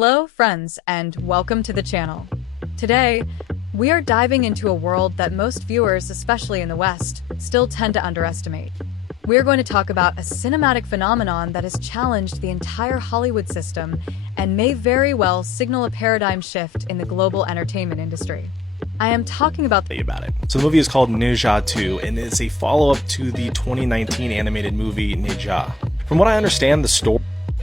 Hello, friends, and welcome to the channel. Today, we are diving into a world that most viewers, especially in the West, still tend to underestimate. We're going to talk about a cinematic phenomenon that has challenged the entire Hollywood system and may very well signal a paradigm shift in the global entertainment industry. I am talking about it. So the movie is called Nezha 2 and is a follow-up to the 2019 animated movie Nezha. From what I understand, the story...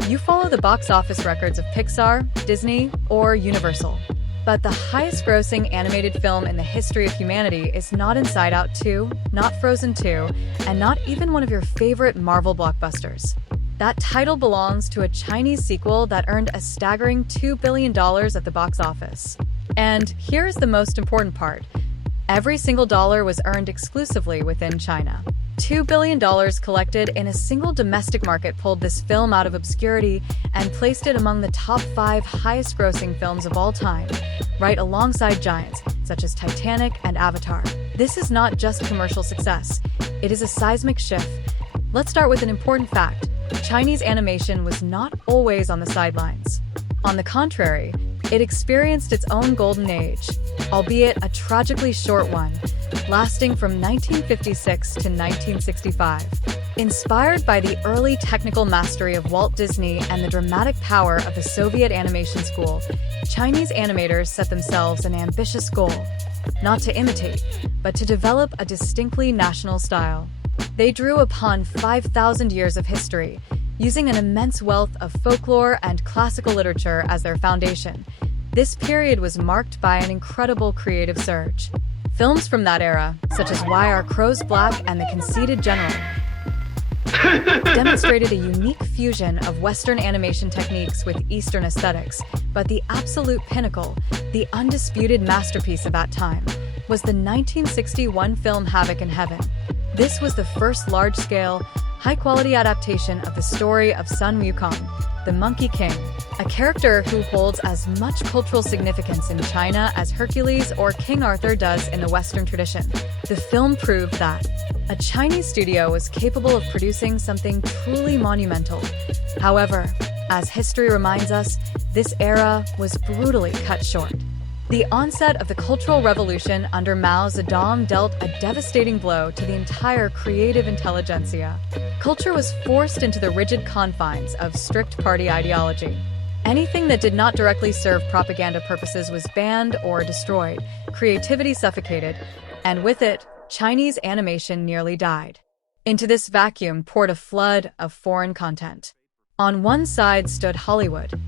You follow the box office records of Pixar, Disney, or Universal. But the highest-grossing animated film in the history of humanity is not Inside Out 2, not Frozen 2, and not even one of your favorite Marvel blockbusters. That title belongs to a Chinese sequel that earned a staggering $2 billion at the box office. And here's the most important part. Every single dollar was earned exclusively within China. $2 billion collected in a single domestic market pulled this film out of obscurity and placed it among the top 5 highest-grossing films of all time, right alongside giants such as Titanic and Avatar. This is not just commercial success. It is a seismic shift. Let's start with an important fact. Chinese animation was not always on the sidelines. On the contrary, it experienced its own golden age, albeit a tragically short one, lasting from 1956 to 1965. Inspired by the early technical mastery of Walt Disney and the dramatic power of the Soviet animation school, Chinese animators set themselves an ambitious goal, not to imitate, but to develop a distinctly national style. They drew upon 5,000 years of history, using an immense wealth of folklore and classical literature as their foundation. This period was marked by an incredible creative surge. Films from that era, such as Why Are Crows Black and The Conceited General, demonstrated a unique fusion of Western animation techniques with Eastern aesthetics, but the absolute pinnacle, the undisputed masterpiece of that time, was the 1961 film Havoc in Heaven. This was the first large-scale, high-quality adaptation of the story of Sun Wukong, the Monkey King, a character who holds as much cultural significance in China as Hercules or King Arthur does in the Western tradition. The film proved that a Chinese studio was capable of producing something truly monumental. However, as history reminds us, this era was brutally cut short. The onset of the Cultural Revolution under Mao Zedong dealt a devastating blow to the entire creative intelligentsia. Culture was forced into the rigid confines of strict party ideology. Anything that did not directly serve propaganda purposes was banned or destroyed, creativity suffocated, and with it, Chinese animation nearly died. Into this vacuum poured a flood of foreign content. On one side stood Hollywood.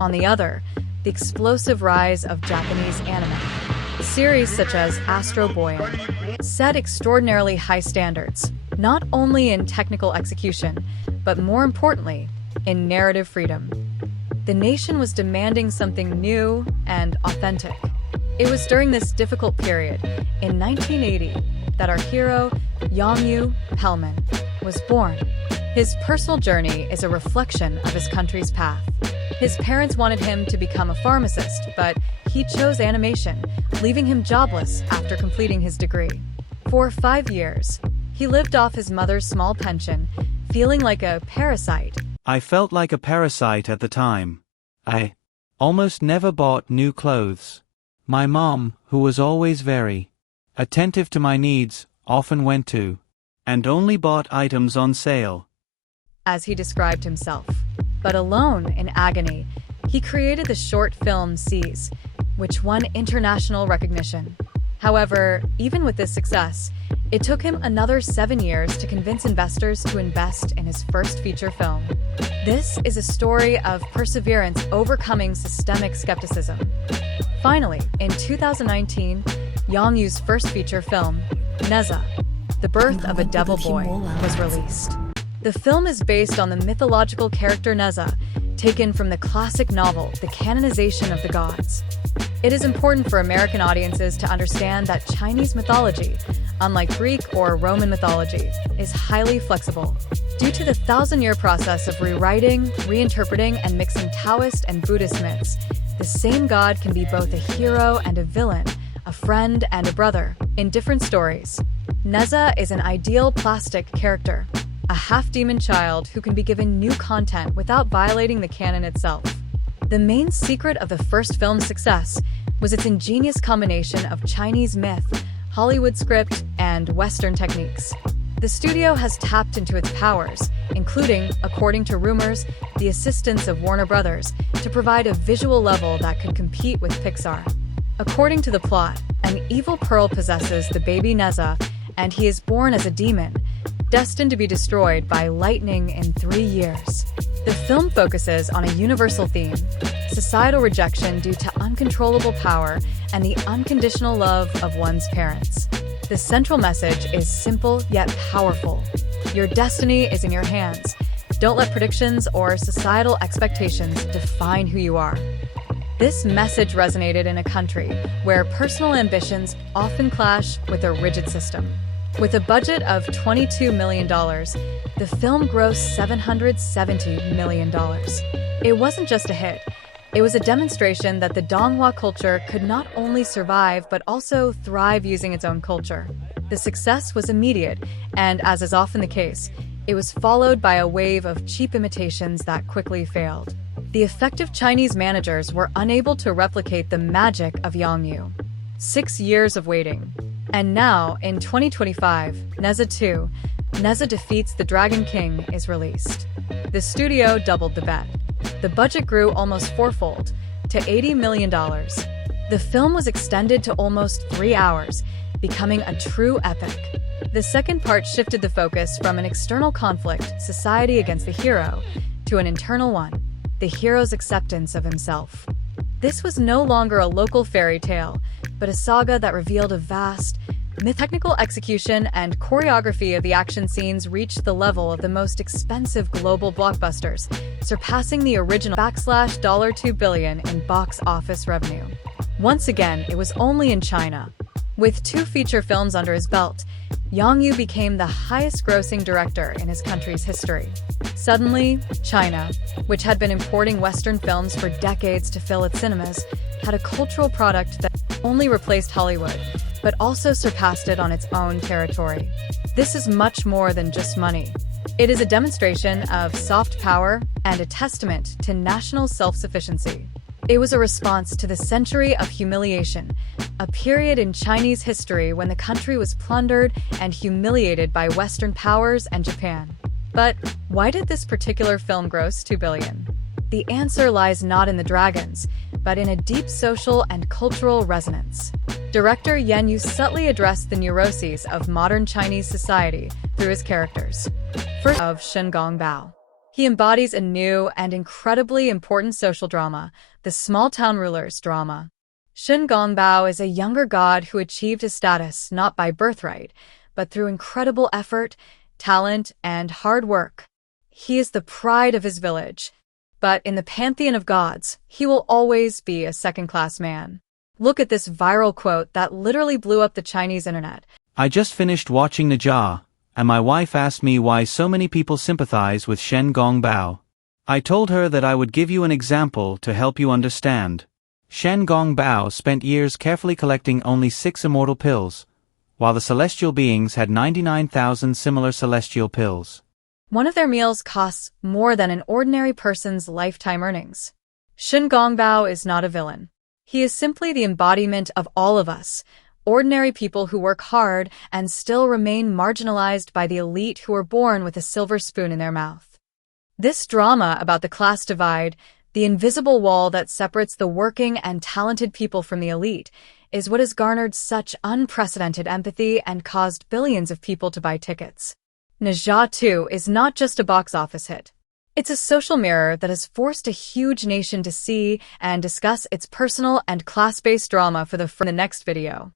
On the other, the explosive rise of Japanese anime. Series such as Astro Boy set extraordinarily high standards, not only in technical execution, but more importantly, in narrative freedom. The nation was demanding something new and authentic. It was during this difficult period, in 1980, that our hero, Yongyu Pellman, was born. His personal journey is a reflection of his country's path. His parents wanted him to become a pharmacist, but he chose animation, leaving him jobless after completing his degree. For 5 years, he lived off his mother's small pension, feeling like a parasite. I felt like a parasite at the time. I almost never bought new clothes. My mom, who was always very attentive to my needs, often went to and only bought items on sale, as he described himself. But alone in agony, he created the short film Seize, which won international recognition. However, even with this success, it took him another 7 years to convince investors to invest in his first feature film. This is a story of perseverance overcoming systemic skepticism. Finally, in 2019, Yongyu's first feature film, Nezha, The Birth of a Devil Boy, was released. The film is based on the mythological character Nezha, taken from the classic novel, The Canonization of the Gods. It is important for American audiences to understand that Chinese mythology, unlike Greek or Roman mythology, is highly flexible. Due to the 1,000-year process of rewriting, reinterpreting, and mixing Taoist and Buddhist myths, the same god can be both a hero and a villain, a friend and a brother, in different stories. Nezha is an ideal plastic character, a half-demon child who can be given new content without violating the canon itself. The main secret of the first film's success was its ingenious combination of Chinese myth, Hollywood script, and Western techniques. The studio has tapped into its powers, including, according to rumors, the assistance of Warner Brothers, to provide a visual level that could compete with Pixar. According to the plot, an evil pearl possesses the baby Nezha, and he is born as a demon, destined to be destroyed by lightning in 3 years. The film focuses on a universal theme: societal rejection due to uncontrollable power and the unconditional love of one's parents. The central message is simple yet powerful. Your destiny is in your hands. Don't let predictions or societal expectations define who you are. This message resonated in a country where personal ambitions often clash with a rigid system. With a budget of $22 million, the film grossed $770 million. It wasn't just a hit. It was a demonstration that the donghua culture could not only survive but also thrive using its own culture. The success was immediate, and as is often the case, it was followed by a wave of cheap imitations that quickly failed. The effective Chinese managers were unable to replicate the magic of Yangyu. 6 years of waiting. And now, in 2025, Nezha 2, Nezha Defeats the Dragon King is released. The studio doubled the bet. The budget grew almost fourfold, to $80 million. The film was extended to almost 3 hours, becoming a true epic. The second part shifted the focus from an external conflict, society against the hero, to an internal one, the hero's acceptance of himself. This was no longer a local fairy tale, but a saga that revealed a vast, technical execution and choreography of the action scenes reached the level of the most expensive global blockbusters, surpassing the original $2 billion in box office revenue. Once again, it was only in China. With 2 feature films under his belt, Yang Yu became the highest-grossing director in his country's history. Suddenly, China, which had been importing Western films for decades to fill its cinemas, had a cultural product that not only replaced Hollywood, but also surpassed it on its own territory. This is much more than just money. It is a demonstration of soft power and a testament to national self-sufficiency. It was a response to the century of humiliation, a period in Chinese history when the country was plundered and humiliated by Western powers and Japan. But why did this particular film gross $2 billion? The answer lies not in the dragons, but in a deep social and cultural resonance. Director Yan Yu subtly addressed the neuroses of modern Chinese society through his characters. First of Shen Gongbao. He embodies a new and incredibly important social drama, the small-town ruler's drama. Shen Gongbao is a younger god who achieved his status not by birthright, but through incredible effort, talent, and hard work. He is the pride of his village, but in the pantheon of gods, he will always be a second-class man. Look at this viral quote that literally blew up the Chinese internet. I just finished watching Nezha, and my wife asked me why so many people sympathize with Shen Gongbao. I told her that I would give you an example to help you understand. Shen Gongbao spent years carefully collecting only 6 immortal pills, while the celestial beings had 99,000 similar celestial pills. One of their meals costs more than an ordinary person's lifetime earnings. Shen Gongbao is not a villain. He is simply the embodiment of all of us, ordinary people who work hard and still remain marginalized by the elite who are born with a silver spoon in their mouth. This drama about the class divide, the invisible wall that separates the working and talented people from the elite, is what has garnered such unprecedented empathy and caused billions of people to buy tickets. Nezha 2 is not just a box office hit. It's a social mirror that has forced a huge nation to see and discuss its personal and class-based drama for the next video.